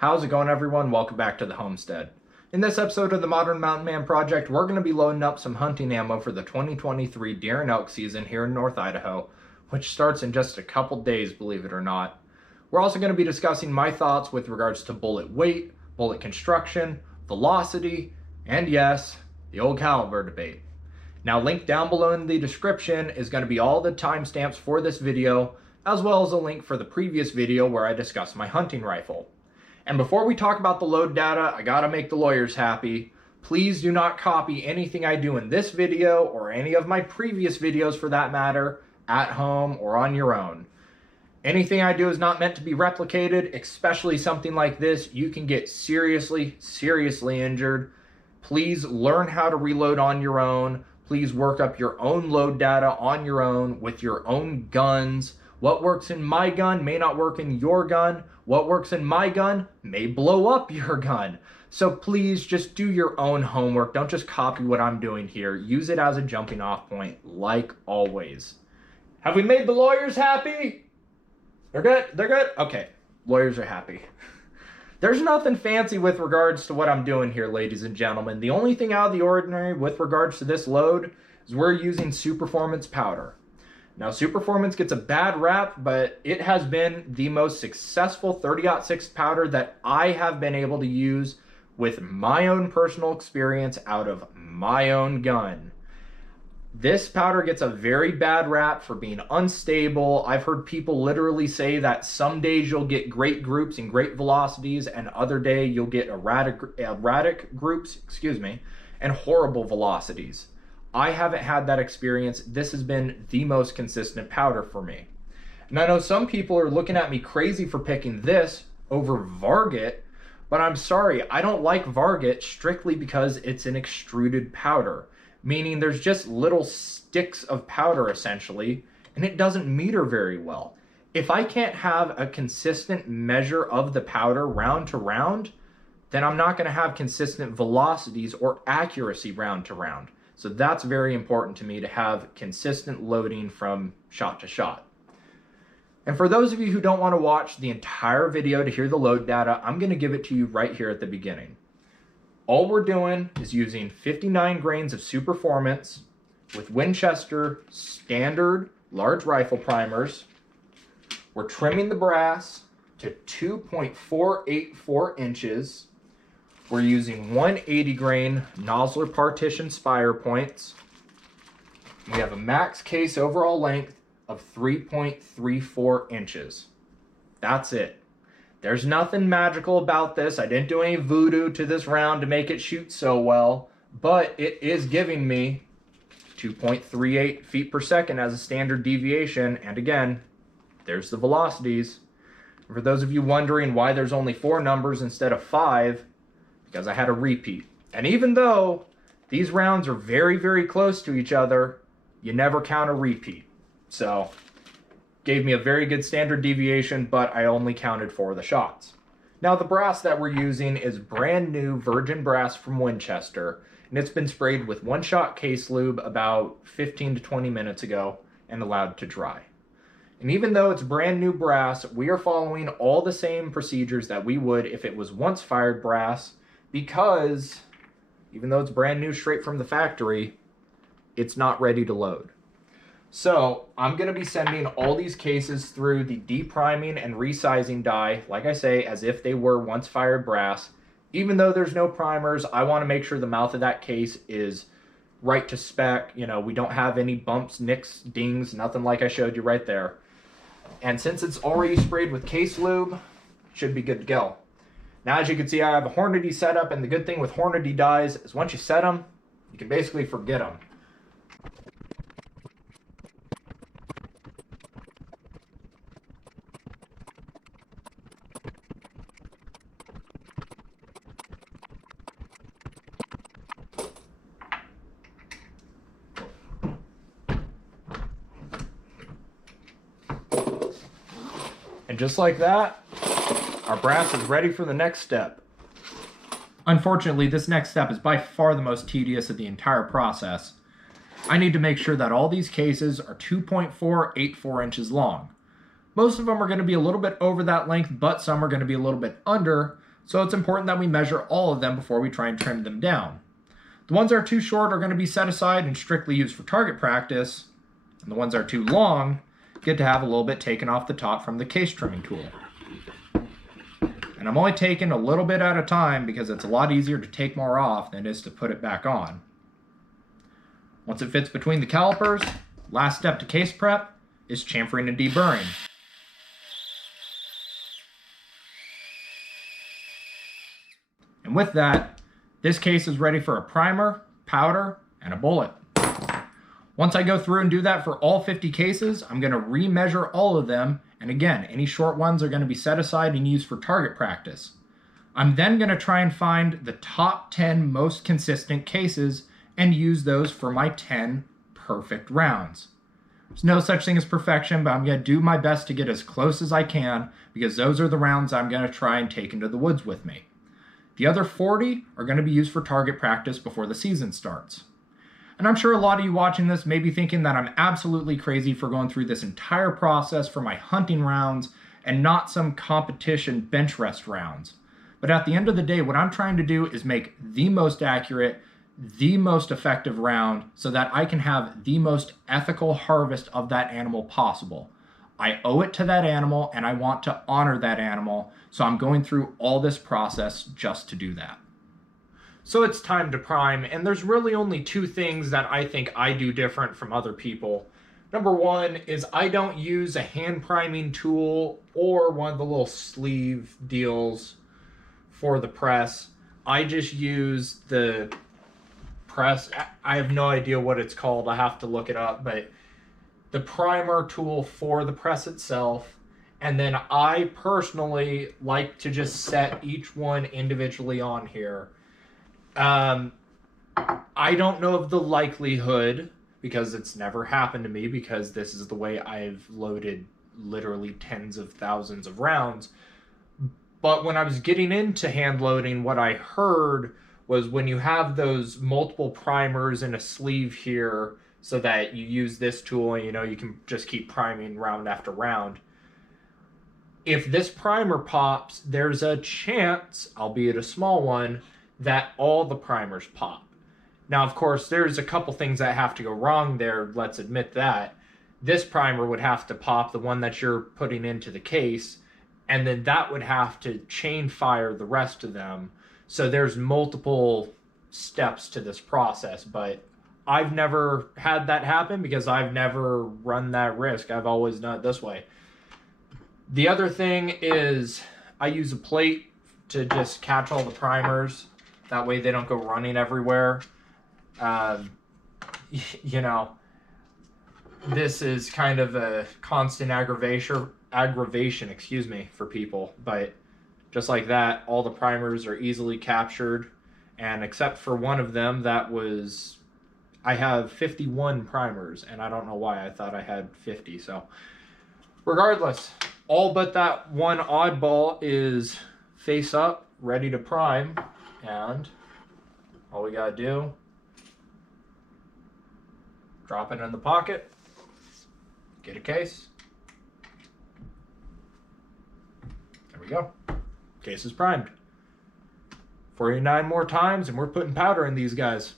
How's it going, everyone? Welcome back to the homestead. In this episode of the Modern Mountain Man Project, we're going to be loading up some hunting ammo for the 2023 deer and elk season here in North Idaho, which starts in just a couple days, believe it or not. We're also going to be discussing my thoughts with regards to bullet weight, bullet construction, velocity, and yes, the old caliber debate. Now, linked down below in the description is going to be all the timestamps for this video, as well as a link for the previous video where I discussed my hunting rifle. And before we talk about the load data, I gotta make the lawyers happy. Please do not copy anything I do in this video or any of my previous videos for that matter at home or on your own. Anything I do is not meant to be replicated, especially something like this. You can get seriously injured. Please learn how to reload on your own. Please work up your own load data on your own with your own guns. What works in my gun may not work in your gun. What works in my gun may blow up your gun. So please just do your own homework. Don't just copy what I'm doing here. Use it as a jumping off point, like always. Have we made the lawyers happy? They're good? They're good? Okay, lawyers are happy. There's nothing fancy with regards to what I'm doing here, ladies and gentlemen. The only thing out of the ordinary with regards to this load is we're using Superformance powder. Now, Superformance gets a bad rap, but it has been the most successful 30-06 powder that I have been able to use with my own personal experience out of my own gun. This powder gets a very bad rap for being unstable. I've heard people literally say that some days you'll get great groups and great velocities, and other day you'll get erratic groups, and horrible velocities. I haven't had that experience. This has been the most consistent powder for me. And I know some people are looking at me crazy for picking this over Varget, but I'm sorry, I don't like Varget strictly because it's an extruded powder, meaning there's just little sticks of powder essentially, and it doesn't meter very well. If I can't have a consistent measure of the powder round to round, then I'm not going to have consistent velocities or accuracy round to round. So that's very important to me, to have consistent loading from shot to shot. And for those of you who don't want to watch the entire video to hear the load data, I'm going to give it to you right here at the beginning. All we're doing is using 59 grains of Superformance with Winchester standard large rifle primers. We're trimming the brass to 2.484 inches. We're using 180 grain Nosler partition spire points. We have a max case overall length of 3.34 inches. That's it. There's nothing magical about this. I didn't do any voodoo to this round to make it shoot so well, but it is giving me 2.38 feet per second as a standard deviation. And again, there's the velocities. For those of you wondering why there's only 4 numbers instead of 5, because I had a repeat. And even though these rounds are very close to each other, you never count a repeat. So, gave me a very good standard deviation, but I only counted 4 of the shots. Now, the brass that we're using is brand new virgin brass from Winchester, and it's been sprayed with 1-shot case lube about 15 to 20 minutes ago and allowed to dry. And even though it's brand new brass, we are following all the same procedures that we would if it was once fired brass, because even though it's brand new straight from the factory, it's not ready to load. So I'm going to be sending all these cases through the depriming and resizing die, like I say, as if they were once fired brass. Even though there's no primers, I want to make sure the mouth of that case is right to spec. You know, we don't have any bumps, nicks, dings, nothing like I showed you right there. And since it's already sprayed with case lube, it should be good to go. Now, as you can see, I have a Hornady setup, and the good thing with Hornady dies is once you set them, you can basically forget them. And just like that, our brass is ready for the next step. Unfortunately, this next step is by far the most tedious of the entire process. I need to make sure that all these cases are 2.484 inches long. Most of them are going to be a little bit over that length, but some are going to be a little bit under. So it's important that we measure all of them before we try and trim them down. The ones that are too short are going to be set aside and strictly used for target practice, and the ones that are too long get to have a little bit taken off the top from the case trimming tool. And I'm only taking a little bit at a time because it's a lot easier to take more off than it is to put it back on. Once it fits between the calipers, last step to case prep is chamfering and deburring. And with that, this case is ready for a primer, powder, and a bullet. Once I go through and do that for all 50 cases, I'm going to remeasure all of them. And again, any short ones are going to be set aside and used for target practice. I'm then going to try and find the top 10 most consistent cases and use those for my 10 perfect rounds. There's no such thing as perfection, but I'm going to do my best to get as close as I can because those are the rounds I'm going to try and take into the woods with me. The other 40 are going to be used for target practice before the season starts. And I'm sure a lot of you watching this may be thinking that I'm absolutely crazy for going through this entire process for my hunting rounds and not some competition bench rest rounds. But at the end of the day, what I'm trying to do is make the most accurate, the most effective round so that I can have the most ethical harvest of that animal possible. I owe it to that animal and I want to honor that animal, so I'm going through all this process just to do that. So it's time to prime, and there's really only two things that I think I do different from other people. Number one is I don't use a hand priming tool or one of the little sleeve deals for the press. I just use the press. I have no idea what it's called. I have to look it up, but the primer tool for the press itself. And then I personally like to just set each one individually on here. I don't know of the likelihood, because it's never happened to me, because this is the way I've loaded literally tens of thousands of rounds. But when I was getting into hand loading, what I heard was when you have those multiple primers in a sleeve here, so that you use this tool and you can just keep priming round after round. If this primer pops, there's a chance, albeit a small one, that all the primers pop. Now, of course, there's a couple things that have to go wrong there, let's admit that. This primer would have to pop, the one that you're putting into the case, and then that would have to chain fire the rest of them. So there's multiple steps to this process, but I've never had that happen because I've never run that risk. I've always done it this way. The other thing is I use a plate to just catch all the primers. That way they don't go running everywhere. This is kind of a constant aggravation, for people. But just like that, all the primers are easily captured. And except for one of them, I have 51 primers, and I don't know why I thought I had 50. So regardless, all but that one oddball is face up, ready to prime. And all we gotta do, drop it in the pocket, get a case. There we go. Case is primed. 49 more times and we're putting powder in these guys.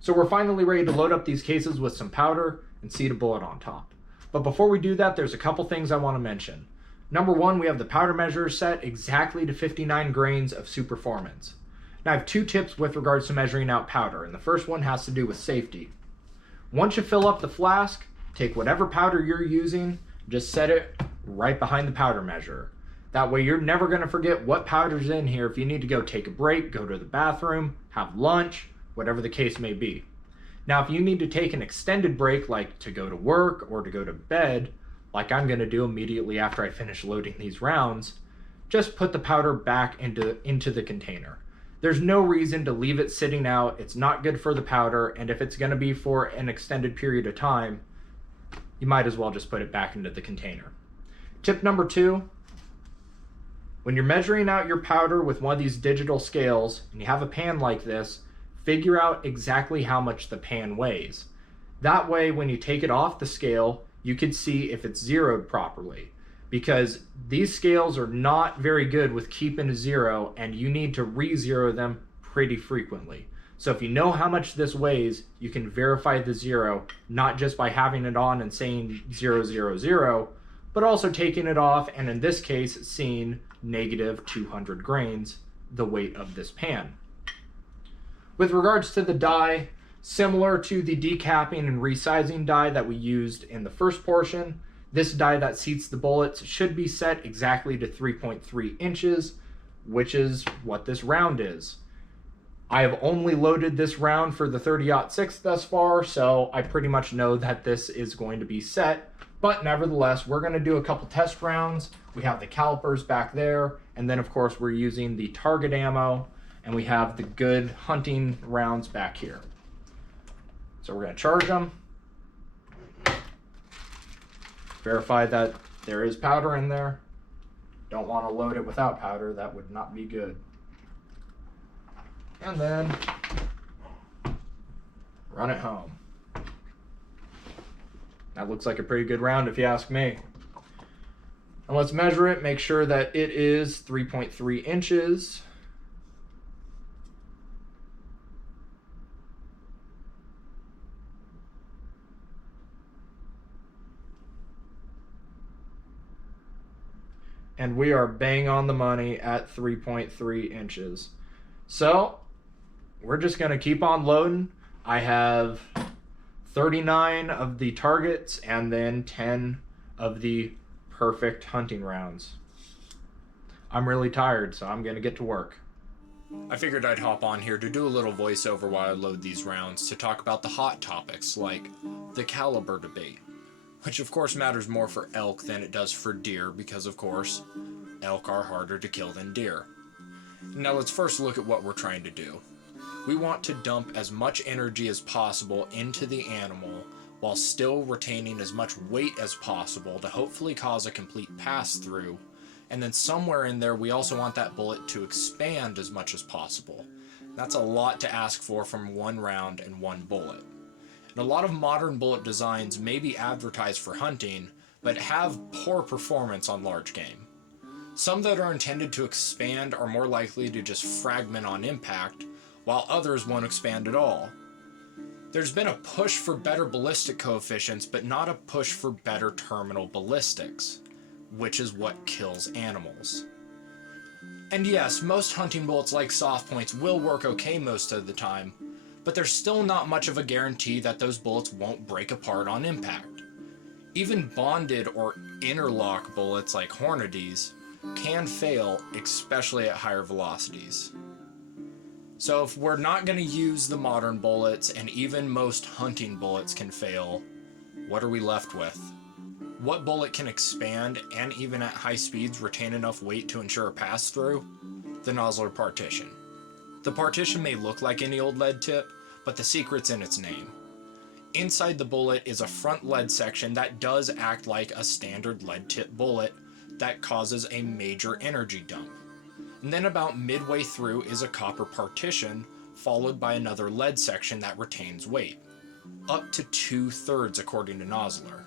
So we're finally ready to load up these cases with some powder and seat a bullet on top. But before we do that, there's a couple things I want to mention. Number one, we have the powder measure set exactly to 59 grains of Superformance. Now I have two tips with regards to measuring out powder, and the first one has to do with safety. Once you fill up the flask, take whatever powder you're using, just set it right behind the powder measure. That way you're never going to forget what powder's in here if you need to go take a break, go to the bathroom, have lunch, whatever the case may be. Now, if you need to take an extended break, like to go to work or to go to bed, like I'm going to do immediately after I finish loading these rounds, just put the powder back into the container. There's no reason to leave it sitting out. It's not good for the powder, and if it's going to be for an extended period of time, you might as well just put it back into the container. Tip number two, when you're measuring out your powder with one of these digital scales and you have a pan like this, figure out exactly how much the pan weighs. That way, when you take it off the scale, you can see if it's zeroed properly, because these scales are not very good with keeping a zero, and you need to re-zero them pretty frequently. So if you know how much this weighs, you can verify the zero, not just by having it on and saying 000, but also taking it off, and in this case, seeing negative 200 grains, the weight of this pan. With regards to the die, similar to the decapping and resizing die that we used in the first portion, this die that seats the bullets should be set exactly to 3.3 inches, which is what this round is. I have only loaded this round for the 30-06 thus far, so I pretty much know that this is going to be set, but nevertheless, we're going to do a couple test rounds. We have the calipers back there, and then of course we're using the target ammo, and we have the good hunting rounds back here. So we're going to charge them. Verify that there is powder in there. Don't want to load it without powder, that would not be good. And then run it home. That looks like a pretty good round if you ask me. And let's measure it, make sure that it is 3.3 inches. And we are bang on the money at 3.3 inches. So we're just going to keep on loading. I have 39 of the targets and then 10 of the perfect hunting rounds. I'm really tired, so I'm going to get to work. I figured I'd hop on here to do a little voiceover while I load these rounds to talk about the hot topics like the caliber debate, which of course matters more for elk than it does for deer because of course elk are harder to kill than deer. Now let's first look at what we're trying to do. We want to dump as much energy as possible into the animal while still retaining as much weight as possible to hopefully cause a complete pass through, and then somewhere in there we also want that bullet to expand as much as possible. That's a lot to ask for from one round and one bullet. And a lot of modern bullet designs may be advertised for hunting, but have poor performance on large game. Some that are intended to expand are more likely to just fragment on impact, while others won't expand at all. There's been a push for better ballistic coefficients, but not a push for better terminal ballistics, which is what kills animals. And yes, most hunting bullets like soft points will work okay most of the time, but there's still not much of a guarantee that those bullets won't break apart on impact. Even bonded or interlock bullets like Hornady's can fail, especially at higher velocities. So if we're not going to use the modern bullets, and even most hunting bullets can fail, what are we left with? What bullet can expand and even at high speeds retain enough weight to ensure a pass-through? The nozzler partition. The partition may look like any old lead tip, but the secret's in its name. Inside the bullet is a front lead section that does act like a standard lead tip bullet that causes a major energy dump. And then about midway through is a copper partition, followed by another lead section that retains weight, up to 2/3 according to Nosler.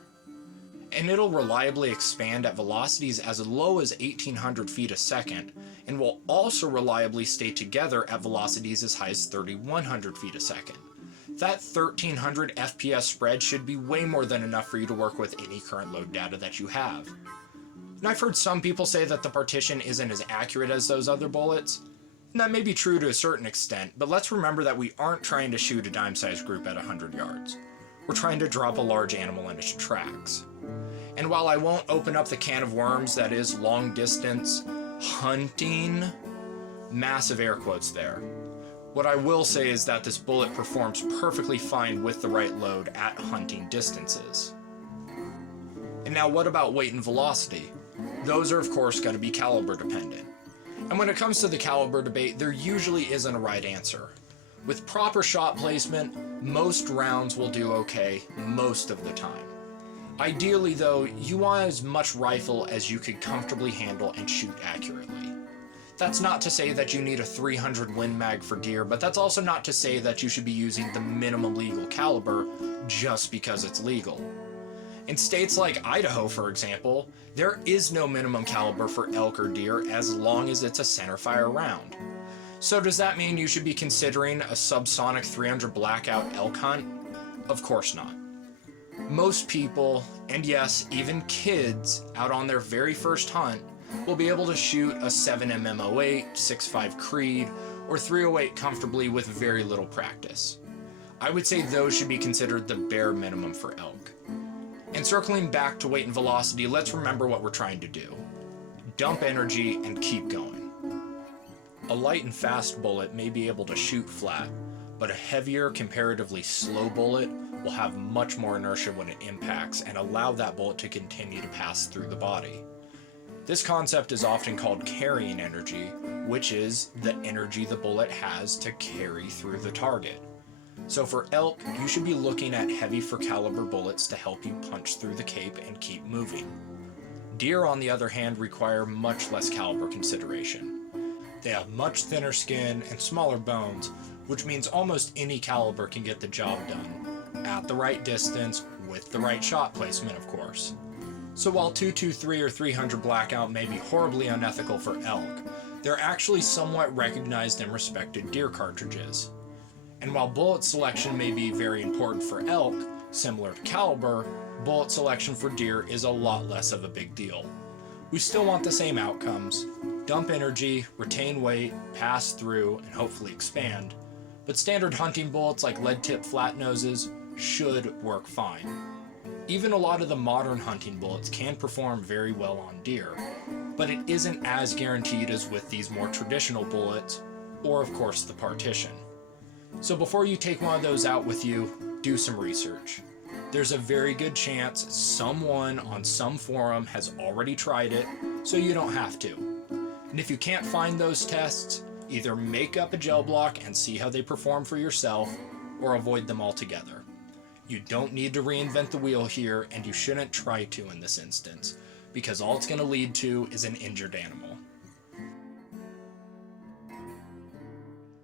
And it'll reliably expand at velocities as low as 1800 feet a second, and will also reliably stay together at velocities as high as 3100 feet a second. That 1300 FPS spread should be way more than enough for you to work with any current load data that you have. And I've heard some people say that the partition isn't as accurate as those other bullets, and that may be true to a certain extent, but let's remember that we aren't trying to shoot a dime-sized group at 100 yards. We're trying to drop a large animal in its tracks. And while I won't open up the can of worms that is long distance hunting, massive air quotes there, what I will say is that this bullet performs perfectly fine with the right load at hunting distances. And now what about weight and velocity? Those are of course going to be caliber dependent. And when it comes to the caliber debate, there usually isn't a right answer. With proper shot placement, most rounds will do okay most of the time. Ideally though, you want as much rifle as you could comfortably handle and shoot accurately. That's not to say that you need a 300 Win Mag for deer, but that's also not to say that you should be using the minimum legal caliber just because it's legal. In states like Idaho, for example, there is no minimum caliber for elk or deer as long as it's a centerfire round. So does that mean you should be considering a subsonic 300 blackout elk hunt? Of course not. Most people, and yes, even kids, out on their very first hunt will be able to shoot a 7mm08, 6.5 Creed, or 308 comfortably with very little practice. I would say those should be considered the bare minimum for elk. And circling back to weight and velocity, let's remember what we're trying to do. Dump energy and keep going. A light and fast bullet may be able to shoot flat, but a heavier, comparatively slow bullet will have much more inertia when it impacts and allow that bullet to continue to pass through the body. This concept is often called carrying energy, which is the energy the bullet has to carry through the target. So for elk, you should be looking at heavy for caliber bullets to help you punch through the cape and keep moving. Deer, on the other hand, require much less caliber consideration. They have much thinner skin and smaller bones, which means almost any caliber can get the job done, at the right distance, with the right shot placement, of course. So while 223 or 300 blackout may be horribly unethical for elk, they're actually somewhat recognized and respected deer cartridges. And while bullet selection may be very important for elk, similar to caliber, bullet selection for deer is a lot less of a big deal. We still want the same outcomes: dump energy, retain weight, pass through, and hopefully expand. But standard hunting bullets like lead-tip flat noses should work fine. Even a lot of the modern hunting bullets can perform very well on deer, but it isn't as guaranteed as with these more traditional bullets, or of course the partition. So before you take one of those out with you, do some research. There's a very good chance someone on some forum has already tried it, so you don't have to. And if you can't find those tests, either make up a gel block and see how they perform for yourself, or avoid them altogether. You don't need to reinvent the wheel here, and you shouldn't try to in this instance, because all it's going to lead to is an injured animal.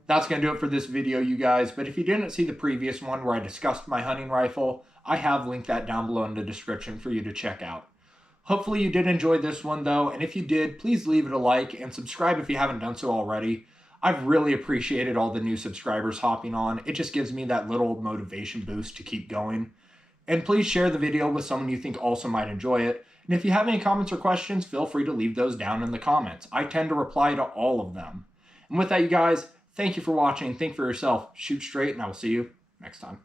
That's going to do it for this video, you guys, but if you didn't see the previous one where I discussed my hunting rifle, I have linked that down below in the description for you to check out. Hopefully you did enjoy this one though, and if you did, please leave it a like and subscribe if you haven't done so already. I've really appreciated all the new subscribers hopping on. It just gives me that little motivation boost to keep going. And please share the video with someone you think also might enjoy it. And if you have any comments or questions, feel free to leave those down in the comments. I tend to reply to all of them. And with that, you guys, thank you for watching. Think for yourself, shoot straight, and I will see you next time.